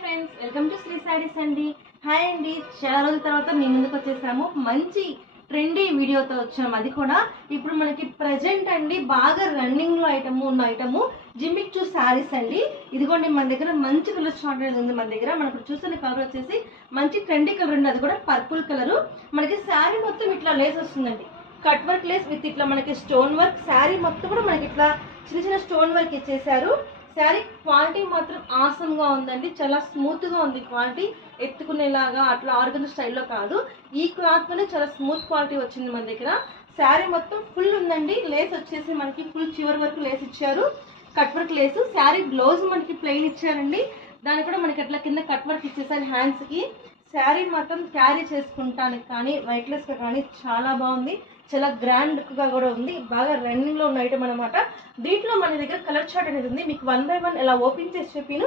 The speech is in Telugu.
Friends, welcome to Sri Sarees అండి. హాయ్ అండి, చాలా రోజుల తర్వాత మీ ముందుకు వచ్చేసాము. మంచి ట్రెండీ వీడియోతో వచ్చాము. అది కూడా ఇప్పుడు మనకి ప్రజెంట్ అండి బాగా రన్నింగ్ లో ఉన్న ఐటము జిమ్మిచూ శారీస్ అండి. ఇదిగోండి మన దగ్గర మంచి కలర్ షార్ట్ అనేది ఉంది. మన దగ్గర మనకు చూస్తున్న కలర్ వచ్చేసి మంచి ట్రెండీ కలర్ ఉంది. అది కూడా పర్పుల్ కలర్. మనకి శారీ మొత్తం ఇట్లా లేస్ వస్తుందండి. కట్ వర్క్ లేస్ విత్ ఇట్లా మనకి స్టోన్ వర్క్. శారీ మొత్తం కూడా మనకి ఇట్లా చిన్న చిన్న స్టోన్ వర్క్ ఇచ్చేసారు. శారీ క్వాలిటీ మాత్రం ఆసమ్ గా ఉందండి. చాలా స్మూత్ గా ఉంది క్వాలిటీ. ఎత్తుకునేలాగా అట్లా ఆర్గన్ స్టైల్లో కాదు. ఈ క్లాత్ లోనే చాలా స్మూత్ క్వాలిటీ వచ్చింది మన దగ్గర. శారీ మొత్తం ఫుల్ ఉందండి. లేస్ వచ్చేసి మనకి ఫుల్ చివరి వరకు లేస్ ఇచ్చారు. Cut work lace. Sari blouse మనకి ప్లెయిన్ ఇచ్చారండి. దానికి కూడా మనకి అట్లా కింద కట్ వర్క్ ఇచ్చేసారు హ్యాండ్స్ కి. శారీ మాత్రం క్యారీ చేసుకుంటానికి కానీ వెయిట్ లెస్ గా కానీ చాలా బాగుంది. చాలా గ్రాండ్ లుక్ గా కూడా ఉంది. బాగా రన్నింగ్ లో ఉన్న ఐటమ్ అనమాట. దీంట్లో మన దగ్గర కలర్ చార్ట్ అనేది ఉంది. మీకు 1 by 1 ఎలా ఓపెన్ చేసి చెప్పిను.